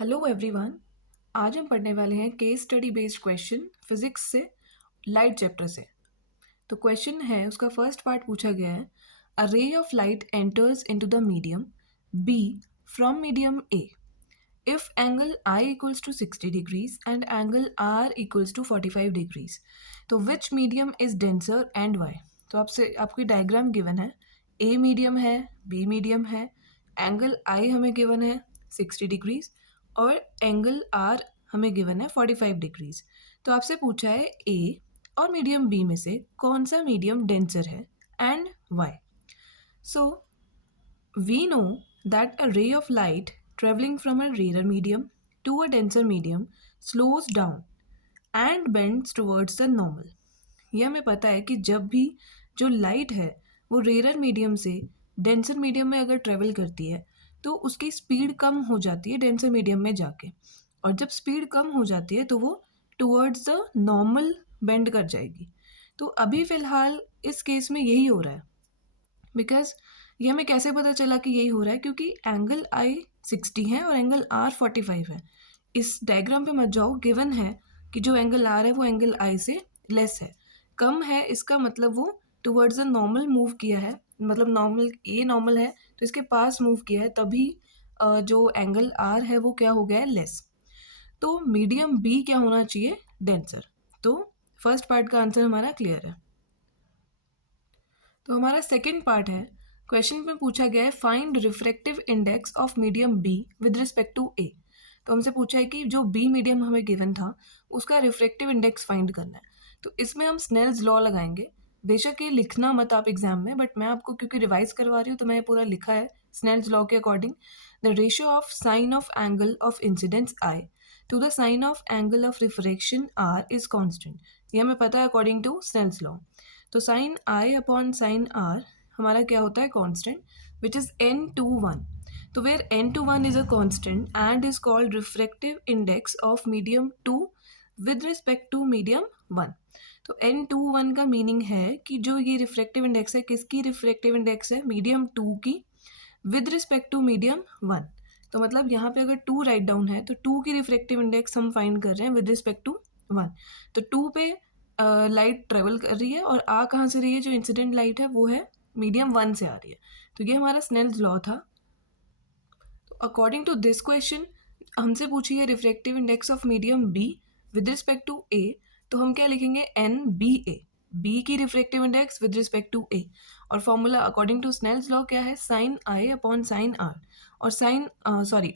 Hello everyone. आज हम पढ़ने वाले हैं case study based question physics से, लाइट चैप्टर से। तो क्वेश्चन है, उसका फर्स्ट पार्ट पूछा गया है, a ray of light enters into the medium B from medium A if angle I equals to 60 degrees and angle R equals to 45 degrees. तो which medium is denser and why. तो आपसे आपकी diagram given है, A medium है, B medium है, angle I हमें given है 60 degrees और एंगल आर हमें गिवन है 45 डिग्रीज। तो आपसे पूछा है ए और मीडियम बी में से कौन सा मीडियम डेंसर है and why. So we know that a ray of light traveling from a rarer medium to a denser medium slows down and bends towards the normal। यह हमें पता है कि जब भी जो लाइट है वो रेयर मीडियम से डेंसर मीडियम में अगर ट्रेवल करती है तो उसकी स्पीड कम हो जाती है डेंसर मीडियम में जाके, और जब स्पीड कम हो जाती है तो वो टुवर्ड्स द नॉर्मल बेंड कर जाएगी। तो अभी फ़िलहाल इस केस में यही हो रहा है। बिकॉज ये हमें कैसे पता चला कि यही हो रहा है, क्योंकि एंगल आई 60 है और एंगल आर 45 है। इस डायग्राम पे मत जाओ, गिवन है कि जो एंगल आर है वो एंगल आई से लेस है, कम है, इसका मतलब वो टुवर्ड्स द नॉर्मल मूव किया है, मतलब नॉर्मल, ये नॉर्मल है तो इसके पास मूव किया है, तभी जो एंगल आर है वो क्या हो गया है, लेस। तो मीडियम बी क्या होना चाहिए, डेंसर। तो फर्स्ट पार्ट का आंसर हमारा क्लियर है। तो हमारा सेकेंड पार्ट है, क्वेश्चन में पूछा गया है find refractive index of medium B with respect to A. तो हमसे पूछा है कि जो बी मीडियम हमें गिवन था उसका रिफ्रैक्टिव इंडेक्स फाइंड करना है। तो इसमें हम स्नेल्स लॉ लगाएंगे। बेशक ये लिखना मत आप एग्जाम में, बट मैं आपको क्योंकि रिवाइज करवा रही हूँ तो मैं पूरा लिखा है स्नेल्स लॉ के according. The ratio of sine of angle of incidence i to the sine of angle of refraction r is constant. ये हमें पता है अकॉर्डिंग टू स्नेल्स लॉ। तो साइन आई अपॉन साइन आर हमारा क्या होता है, कांस्टेंट, विच इज n/1। तो where n/1 is a constant and is called refractive index of medium 2 with respect to medium 1। तो n/1 का मीनिंग है कि जो ये रिफ्रैक्टिव इंडेक्स है, किसकी रिफ्रैक्टिव इंडेक्स है, मीडियम 2 की विद रिस्पेक्ट टू मीडियम 1। तो मतलब यहाँ पे अगर 2 राइट डाउन है तो 2 की रिफ्रैक्टिव इंडेक्स हम फाइंड कर रहे हैं विद रिस्पेक्ट टू 1। तो 2 पे लाइट ट्रेवल कर रही है और आ कहाँ से रही है, जो इंसिडेंट लाइट है वो है मीडियम 1 से आ रही है। तो ये हमारा स्नेल्स लॉ था। तो अकॉर्डिंग टू दिस क्वेश्चन हमसे पूछी है refractive index of medium B with respect to A. तो हम क्या लिखेंगे, एन बी ए, बी की refractive index with respect to A. और formula according to Snell's law क्या है, साइन आई अपॉन साइन आर। और साइन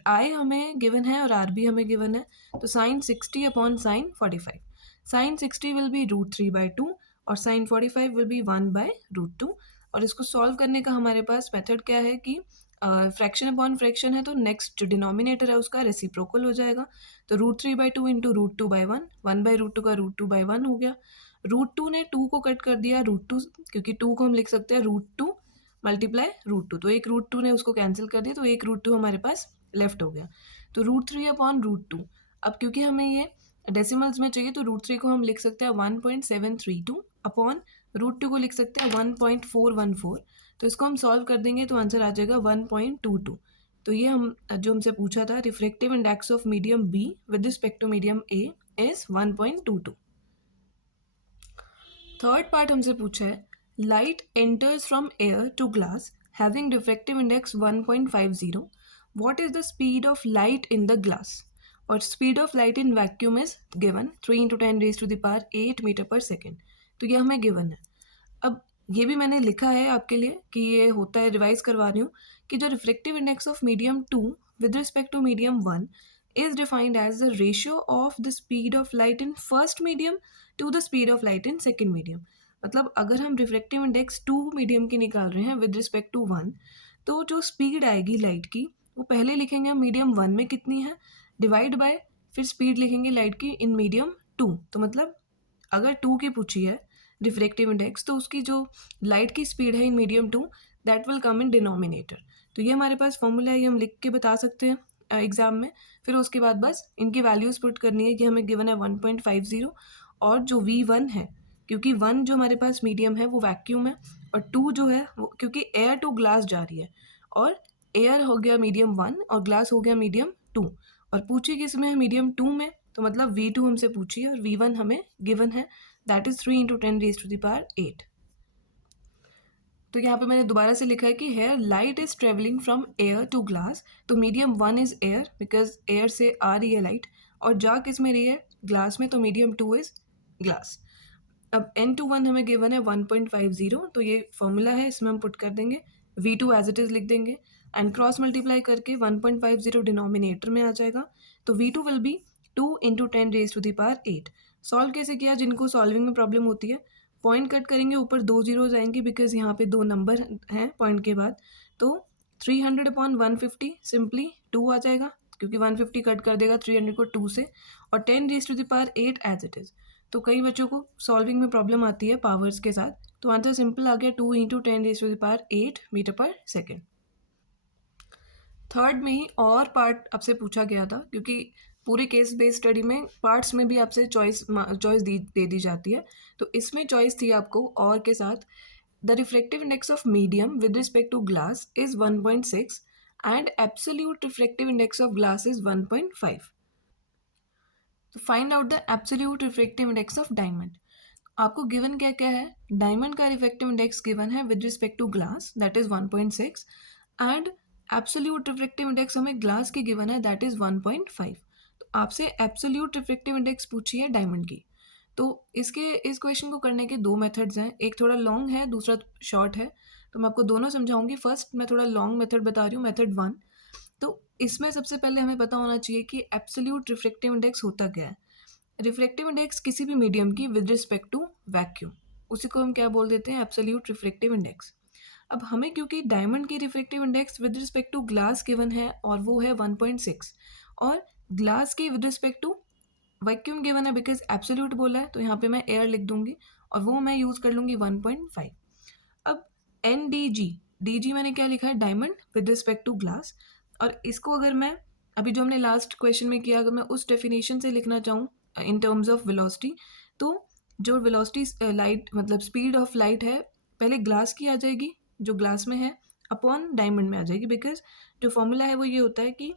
आई हमें गिवन है और आर भी हमें गिवन है। तो sine 60 upon sine 45। Sine 60 will be √3/2 और साइन 45 विल बी 1/√2। और इसको सॉल्व करने का हमारे पास मेथड क्या है कि फ्रैक्शन अपॉन फ्रैक्शन है, तो नेक्स्ट जो डिनोमिनेटर है उसका रेसिप्रोकल हो जाएगा। तो √3/2 इंटू √2/1, 1/√2 का √2/1 हो गया। √2 ने 2 को कट कर दिया, √2, क्योंकि 2 को हम लिख सकते हैं √2 मल्टीप्लाई √2, तो एक √2 ने उसको कैंसिल कर दिया, तो एक √2 हमारे पास लेफ्ट हो गया। तो √3 अपॉन √2, अब क्योंकि हमें ये डेसिमल्स में चाहिए तो √3 को हम लिख सकते हैं 1.732 अपॉन √2 को लिख सकते हैं 1.414। तो इसको हम सॉल्व कर देंगे तो आंसर आ जाएगा 1.22। तो ये हम जो हमसे पूछा था, refractive index of medium B with respect to medium A is 1.22। Third part हमसे पूछा है, light enters from air to glass having refractive index 1.50, what is the speed of light in the glass. और speed of light in vacuum is given 3 × 10⁻8 metre per second. तो ये हमें given है। अब ये भी मैंने लिखा है आपके लिए कि ये होता है, रिवाइज करवा रही हूँ, कि जो refractive index of medium 2 with respect to medium 1 is defined as the ratio of the speed of light in first medium to the speed of light in second medium। मतलब अगर हम रिफ्रैक्टिव इंडेक्स 2 मीडियम की निकाल रहे हैं with respect to 1, तो जो speed आएगी लाइट की वो पहले लिखेंगे हम मीडियम 1 में कितनी है, डिवाइड बाय फिर स्पीड लिखेंगे लाइट की इन मीडियम 2। तो मतलब अगर 2 की पूछी है रिफ्रैक्टिव इंडेक्स तो उसकी जो लाइट की स्पीड है in medium 2, that will come in denominator. तो ये हमारे पास फॉर्मूला है, ये हम लिख के बता सकते हैं एग्जाम में। फिर उसके बाद बस इनकी वैल्यूज पुट करनी है कि हमें गिवन है 1.50 और जो V1 है, क्योंकि 1 जो हमारे पास मीडियम है वो वैक्यूम है, और 2 जो है वो क्योंकि एयर टू ग्लास जा रही है, और एयर हो गया मीडियम 1 और ग्लास हो गया मीडियम 2। और पूछी किसमें है, मीडियम 2 में, तो मतलब V2 हमसे पूछी है और V1 हमें गिवन है, दैट इज 3 × 10⁸ 8। तो यहाँ पे मैंने दोबारा से लिखा है कि here light is travelling from air to glass, तो medium 1 is air because air से आ रही है लाइट, और जा किस में रही है, ग्लास में, तो मीडियम 2 इज ग्लास। अब N21 हमें गिवन है 1.50, तो ये फॉर्मूला है, इसमें हम पुट कर देंगे, V2 एज इट इज़ लिख देंगे एंड क्रॉस मल्टीप्लाई करके 1.50 डिनोमिनेटर में आ जाएगा, तो V2 विल बी 2 × 10⁸8। सॉल्व कैसे किया, जिनको सॉल्विंग में प्रॉब्लम होती है, पॉइंट कट करेंगे, ऊपर 2 जीरोज आएंगे बिकॉज यहाँ पे 2 नंबर हैं पॉइंट के बाद, तो 300/150 सिंपली 2 आ जाएगा क्योंकि 150 कट कर देगा 300 को 2 से, और 10⁸8 एज इट इज़। तो कई बच्चों को सॉल्विंग में प्रॉब्लम आती है पावर्स के साथ, तो आंसर सिंपल आ गया 2 × 10⁸8 मीटर पर सेकेंड। थर्ड में ही और पार्ट आपसे पूछा गया था, क्योंकि पूरे केस बेस्ड स्टडी में पार्ट्स में भी आपसे चॉइस दे दी जाती है, तो इसमें चॉइस थी आपको और के साथ, the refractive index of medium with respect to glass is 1.6 and absolute refractive index of glass is 1.5। तो find out the absolute refractive index of diamond. आपको गिवन क्या क्या है, डायमंड का रिफ्रैक्टिव इंडेक्स गिवन है with respect to glass that is 1.6 and absolute refractive index हमें glass की given है दैट इज 1.5। तो आपसे एब्सोल्यूट रिफ्रैक्टिव इंडेक्स पूछी है डायमंड की, तो इस क्वेश्चन को करने के दो मेथड्स हैं, एक थोड़ा लॉन्ग है, दूसरा शॉर्ट है, तो मैं आपको दोनों समझाऊंगी। फर्स्ट मैं थोड़ा लॉन्ग मेथड बता रही हूँ, मेथड 1। तो इसमें सबसे पहले हमें पता होना चाहिए कि एब्सोल्यूट रिफ्रैक्टिव इंडेक्स होता क्या है। रिफ्रैक्टिव इंडेक्स किसी भी मीडियम की विद रिस्पेक्ट टू वैक्यूम, उसी को हम क्या बोल देते हैं, एब्सोल्यूट रिफ्रैक्टिव इंडेक्स। अब हमें क्योंकि डायमंड की refractive index with respect to glass given है और वो है 1.6, और ग्लास की with respect to vacuum given है बिकॉज एब्सोल्यूट बोला है, तो यहाँ पे मैं एयर लिख दूंगी और वो मैं यूज़ कर लूँगी 1.5। अब डी जी मैंने क्या लिखा है, diamond with respect to glass, और इसको अगर मैं अभी जो हमने लास्ट क्वेश्चन में किया, अगर मैं उस डेफिनेशन से लिखना चाहूँ इन टर्म्स ऑफ वेलोसिटी, तो जो वेलोसिटी लाइट मतलब स्पीड ऑफ लाइट है, पहले ग्लास की आ जाएगी जो ग्लास में है अपॉन डायमंड में आ जाएगी, बिकॉज जो फॉर्मूला है वो ये होता है कि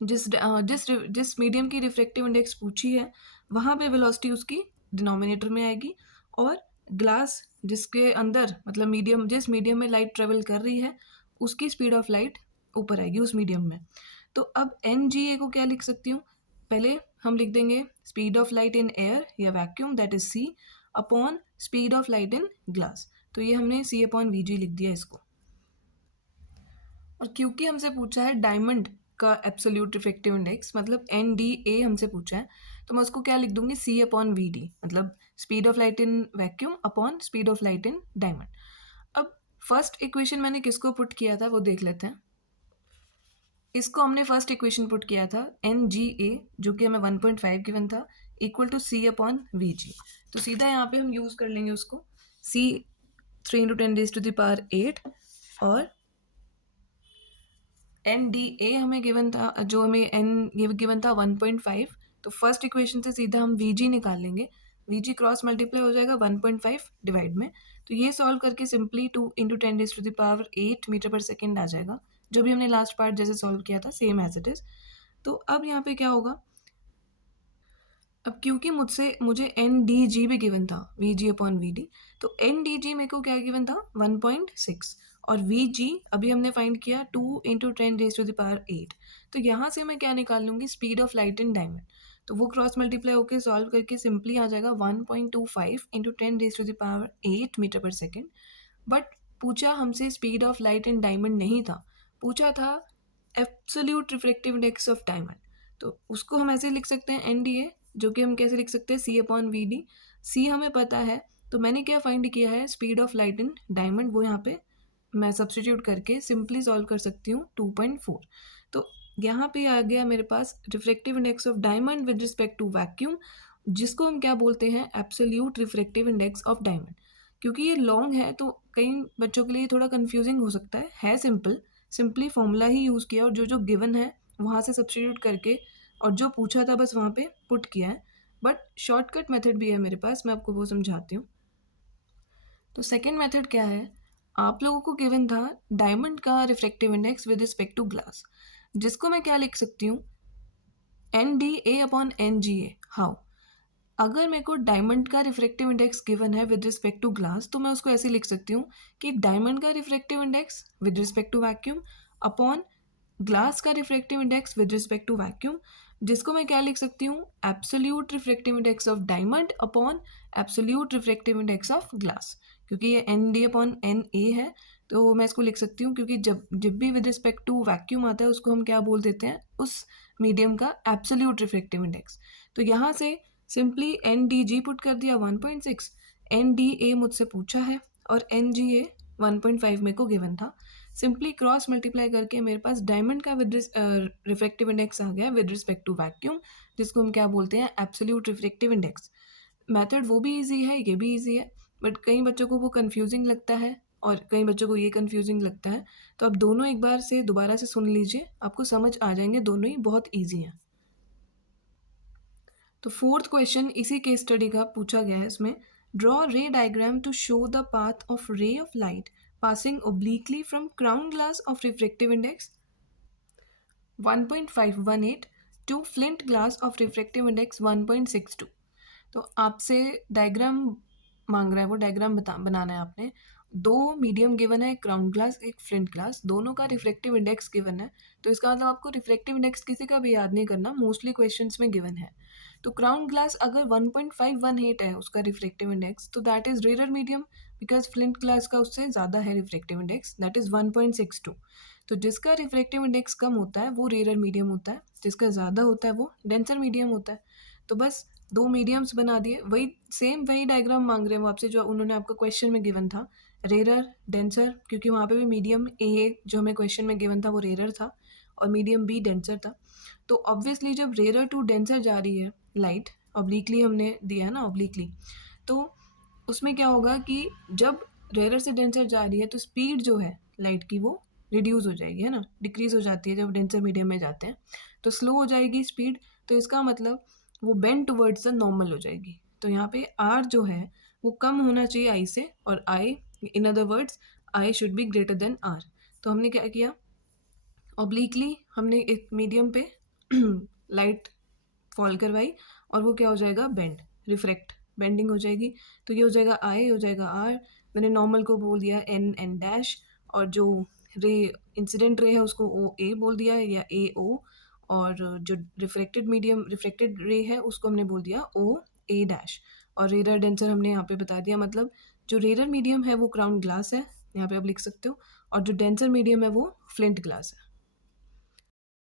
जिस मीडियम की रिफ्रैक्टिव इंडेक्स पूछी है वहाँ पे वेलोसिटी उसकी डिनोमिनेटर में आएगी, और ग्लास जिसके अंदर मतलब मीडियम जिस मीडियम में लाइट ट्रेवल कर रही है उसकी स्पीड ऑफ लाइट ऊपर आएगी उस मीडियम में। तो अब NGA को क्या लिख सकती हूँ, पहले हम लिख देंगे speed of light in air या vacuum that is C upon speed of light in glass, तो ये हमने C/VG लिख दिया इसको। और क्योंकि हमसे पूछा है डायमंड का एब्सोल्यूट रिफ्रैक्टिव इंडेक्स मतलब NDA हमसे पूछा है, तो मैं उसको क्या लिख दूंगी, C/VD मतलब speed of light in vacuum upon speed of light in diamond. अब फर्स्ट इक्वेशन मैंने किसको पुट किया था वो देख लेते हैं। इसको हमने फर्स्ट इक्वेशन पुट किया था NGA जो कि हमें 1.5 गिवन था इक्वल टू C/VG, तो सीधा यहाँ पे हम यूज़ कर लेंगे उसको, C 3 × 10⁸8 और NDA हमें गिवन था, जो हमें गिवन था 1.5, तो फर्स्ट इक्वेशन से सीधा हम VG निकाल लेंगे, VG क्रॉस मल्टीप्लाई हो जाएगा 1.5 डिवाइड में, तो ये सॉल्व करके सिंपली 2 × 10⁸8 मीटर पर सेकेंड आ जाएगा, जो भी हमने लास्ट पार्ट जैसे सॉल्व किया था सेम एज इट इज़। तो अब यहाँ पे क्या होगा, अब क्योंकि मुझे NDG भी गिवन था VG/VD, तो NDG मेरे को क्या गिवन था 1.6 और VG अभी हमने फाइंड किया 2 × 10⁸8, तो यहाँ से मैं क्या निकाल लूँगी, speed of light in diamond, तो वो क्रॉस मल्टीप्लाई होकर सॉल्व करके सिंपली आ जाएगा 1.25 × 10⁸8 मीटर पर सेकेंड। बट पूछा हमसे speed of light in diamond नहीं था, पूछा था absolute refractive index of diamond, तो उसको हम ऐसे लिख सकते हैं NDA, जो कि हम कैसे लिख सकते हैं C/VD। C हमें पता है, तो मैंने क्या फाइंड किया है, speed of light in diamond, वो यहाँ पे मैं सब्सटीट्यूट करके सिंपली सॉल्व कर सकती हूँ 2.4। तो यहाँ पे आ गया मेरे पास refractive index of diamond with respect to vacuum, जिसको हम क्या बोलते हैं, absolute refractive index of diamond. क्योंकि ये लॉन्ग है तो कई बच्चों के लिए थोड़ा कन्फ्यूजिंग हो सकता है सिंपली फॉर्मूला ही यूज़ किया और जो गिवन है वहाँ से सब्सटीट्यूट करके और जो पूछा था बस वहाँ पे पुट किया है। बट शॉर्टकट मेथड भी है मेरे पास, मैं आपको वो समझाती हूँ। तो सेकेंड मेथड क्या है, आप लोगों को गिवन था डायमंड का refractive index with respect to glass, जिसको मैं क्या लिख सकती हूँ, NDA अपॉन NGA हाउ। अगर मेरे को डायमंड का रिफ्रैक्टिव इंडेक्स गिवन है विद रिस्पेक्ट टू ग्लास तो मैं उसको ऐसे लिख सकती हूँ कि डायमंड का refractive index with respect to vacuum upon glass का refractive index with respect to vacuum, जिसको मैं क्या लिख सकती हूँ, absolute refractive index of diamond upon absolute refractive index of glass. क्योंकि ये ND अपॉन NA है तो मैं इसको लिख सकती हूँ, क्योंकि जब जब भी विद रिस्पेक्ट टू वैक्यूम आता है उसको हम क्या बोल देते हैं, उस मीडियम का एब्सोल्यूट रिफ्रैक्टिव इंडेक्स। तो यहाँ से सिंपली NDG पुट कर दिया 1.6, NDA मुझसे पूछा है और NGA 1.5 मेरे को गिवन था। सिंपली क्रॉस मल्टीप्लाई करके मेरे पास डायमंड का विद रिफ्रैक्टिव इंडेक्स आ गया विद रिस्पेक्ट टू वैक्यूम, जिसको हम क्या बोलते हैं, एब्सोल्यूट रिफ्रैक्टिव इंडेक्स। मेथड वो भी इजी है, ये भी इजी है, बट कई बच्चों को वो कंफ्यूजिंग लगता है और कई बच्चों को ये कंफ्यूजिंग लगता है। तो आप दोनों एक बार से दोबारा से सुन लीजिए, आपको समझ आ जाएंगे, दोनों ही बहुत ईजी हैं। तो फोर्थ क्वेश्चन इसी केस स्टडी का पूछा गया है। इसमें draw ray diagram to show the path of ray of light passing obliquely from crown glass of refractive index 1.518 to flint glass of refractive index 1.62। तो आपसे डायग्राम मांग रहा है, वो डायग्राम बनाना है आपने। दो मीडियम गिवन है, एक क्राउन ग्लास एक फ्लिंट ग्लास, दोनों का रिफ्रैक्टिव इंडेक्स गिवन है। तो इसका मतलब आपको रिफ्रैक्टिव इंडेक्स किसी का भी याद नहीं करना, मोस्टली क्वेश्चंस में गिवन है। तो क्राउन ग्लास अगर 1.518 है उसका रिफ्रैक्टिव इंडेक्स, तो that is rare medium, because flint glass का उससे ज़्यादा है रिफ्रैक्टिव इंडेक्स, दैट इज़ 1.62। तो जिसका रिफ्रैक्टिव इंडेक्स कम होता है वो रेयर मीडियम होता है, जिसका ज़्यादा होता है वो डेंसर मीडियम होता है। तो बस दो मीडियम्स बना दिए, वही डायग्राम मांग रहे हैं वो आपसे जो उन्होंने आपका क्वेश्चन में गिवन था, रेयर डेंसर, क्योंकि वहाँ पे भी मीडियम ए जो हमें क्वेश्चन में गिवन था वो रेयर था और मीडियम बी डेंसर था। तो ऑब्वियसली जब रेयर टू डेंसर जा रही है लाइट, ऑब्लिकली हमने दिया है ना ऑब्लिकली, तो उसमें क्या होगा कि जब रेयर से डेंसर जा रही है तो स्पीड जो है लाइट की वो रिड्यूस हो जाएगी, है ना, डिक्रीज हो जाती है जब डेंसर मीडियम में जाते हैं, तो स्लो हो जाएगी स्पीड। तो इसका मतलब वो बेंड टुवर्ड्स द नॉर्मल हो जाएगी। तो यहाँ पे आर जो है वो कम होना चाहिए आई से, और I in other words I should be greater than R. तो हमने क्या किया, ऑब्लिकली हमने एक मीडियम पे लाइट फॉल करवाई और वो क्या हो जाएगा, बेंड, रिफ्रैक्ट, बेंडिंग हो जाएगी। तो ये हो जाएगा आई, हो जाएगा आर, मैंने नॉर्मल को बोल दिया एन डैश, और जो रे इंसिडेंट रे है उसको ओ ए बोल दिया या ए ओ, और जो रिफ्लेक्टेड रे है उसको हमने बोल दिया ओ ए डैश। और रेरर डेंसर हमने यहाँ पे बता दिया, मतलब जो रेरर मीडियम है वो क्राउन ग्लास है, यहाँ पे आप लिख सकते हो, और जो डेंसर मीडियम है वो फ्लिंट ग्लास है।